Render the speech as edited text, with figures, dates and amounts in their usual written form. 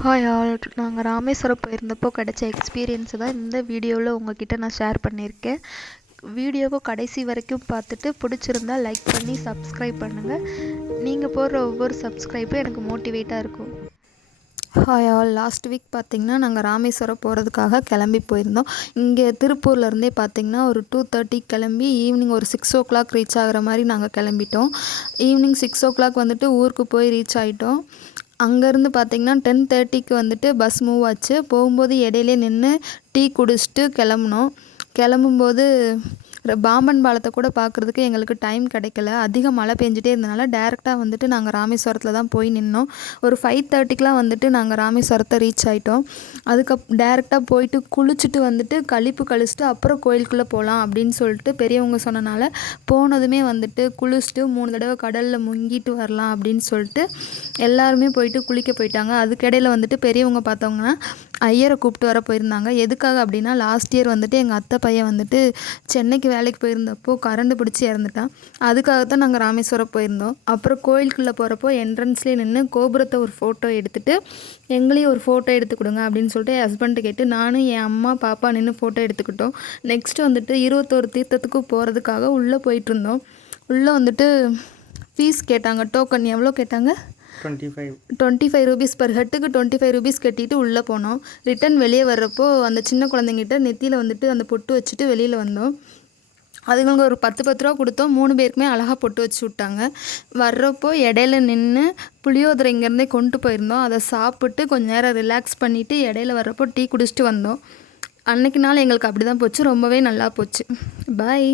Hi all, நாங்கள் ராமேஸ்வரம் போயிருந்தப்போ கிடைச்ச எக்ஸ்பீரியன்ஸை தான் இந்த வீடியோவில் உங்ககிட்ட நான் ஷேர் பண்ணியிருக்கேன். வீடியோவை கடைசி வரைக்கும் பார்த்துட்டு பிடிச்சிருந்தா லைக் பண்ணி சப்ஸ்கிரைப் பண்ணுங்கள். நீங்கள் போடுற ஒவ்வொரு சப்ஸ்கிரைப்பும் எனக்கு மோட்டிவேட்டாக இருக்கும். ஹாய் ஆல், லாஸ்ட் வீக் பார்த்திங்கன்னா நாங்கள் ராமேஸ்வரம் போகிறதுக்காக கிளம்பி போயிருந்தோம். இங்கே திருப்பூர்லேருந்தே பார்த்திங்கன்னா ஒரு 2:30 கிளம்பி ஈவினிங் ஒரு 6 o'clock ரீச் ஆகிற மாதிரி நாங்கள் கிளம்பிட்டோம். ஈவினிங் 6 o'clock வந்துட்டு ஊருக்கு போய் ரீச் ஆகிட்டோம். அங்கேருந்து பார்த்திங்கன்னா 10:30க்கு வந்துட்டு பஸ் மூவ் ஆச்சு. போகும்போது இடையிலே நின்று டீ குடிச்சிட்டு கிளம்பும்போது பாம்பன் பாலத்தை கூட பார்க்குறதுக்கு எங்களுக்கு டைம் கிடைக்கல. அதிக மழை பெஞ்சிட்டே இருந்தனால டேரெக்டாக வந்துட்டு நாங்கள் ராமேஸ்வரத்தில் தான் போய் நின்னோம். ஒரு 5:30க்கெலாம் வந்துட்டு நாங்கள் ராமேஸ்வரத்தை ரீச் ஆகிட்டோம். டேரெக்டாக போயிட்டு குளிச்சுட்டு வந்துட்டு கழிச்சிட்டு அப்புறம் கோயிலுக்குள்ளே போகலாம் அப்படின்னு சொல்லிட்டு பெரியவங்க சொன்னனால போனதுமே வந்துட்டு குளிச்சுட்டு 3 தடவை கடலில் முங்கிட்டு வரலாம் அப்படின்னு சொல்லிட்டு எல்லாருமே போயிட்டு குளிக்க போயிட்டாங்க. அதுக்கிடையில் வந்துட்டு பெரியவங்க பார்த்தவங்கன்னா ஐயரை கூப்பிட்டு வர போயிருந்தாங்க. எதுக்காக அப்படின்னா லாஸ்ட் இயர் வந்துட்டு எங்கள் அத்தை பையன் வந்துட்டு சென்னைக்கு வேலைக்கு போயிருந்தப்போ கரண்ட் பிடிச்சி இறந்துட்டான். அதுக்காகத்தான் நாங்கள் ராமேஸ்வரம் போயிருந்தோம். அப்புறம் கோயிலுக்குள்ளே போகிறப்போ என்ட்ரன்ஸ்லேயே நின்று கோபுரத்தை ஒரு ஃபோட்டோ எடுத்துகிட்டு எங்களையும் ஒரு ஃபோட்டோ எடுத்து கொடுங்க அப்படின்னு சொல்லிட்டு என் ஹஸ்பண்ட்டை கேட்டு நானும் என் அம்மா பாப்பா நின்று ஃபோட்டோ எடுத்துக்கிட்டோம். நெக்ஸ்ட்டு வந்துட்டு 21 தீர்த்தத்துக்கு போகிறதுக்காக உள்ளே போயிட்டுருந்தோம். உள்ளே வந்துட்டு ஃபீஸ் கேட்டாங்க. டோக்கன் எவ்வளோ கேட்டாங்க? 25 ரூபீஸ் பர் ஹெட்டுக்கு 25 ரூபீஸ் கட்டிட்டு உள்ளே போனோம். ரிட்டன் வெளியே வர்றப்போ அந்த சின்ன குழந்தைங்கிட்ட நெத்தியில் வந்துட்டு அந்த பொட்டு வச்சுட்டு வெளியில் வந்தோம். அதுங்களுக்கு ஒரு 10 ரூபா கொடுத்தோம். 3 பேருக்குமே அழகாக பொட்டு வச்சு விட்டாங்க. வர்றப்போ இடையில நின்று புளியோதரை இங்கேருந்தே கொண்டு போயிருந்தோம். அதை சாப்பிட்டு கொஞ்சம் நேரம் ரிலாக்ஸ் பண்ணிவிட்டு இடையில வர்றப்போ டீ குடிச்சிட்டு வந்தோம். அன்றைக்கு நாள் எங்களுக்கு அப்படி தான் போச்சு. ரொம்பவே நல்லா போச்சு. பாய்.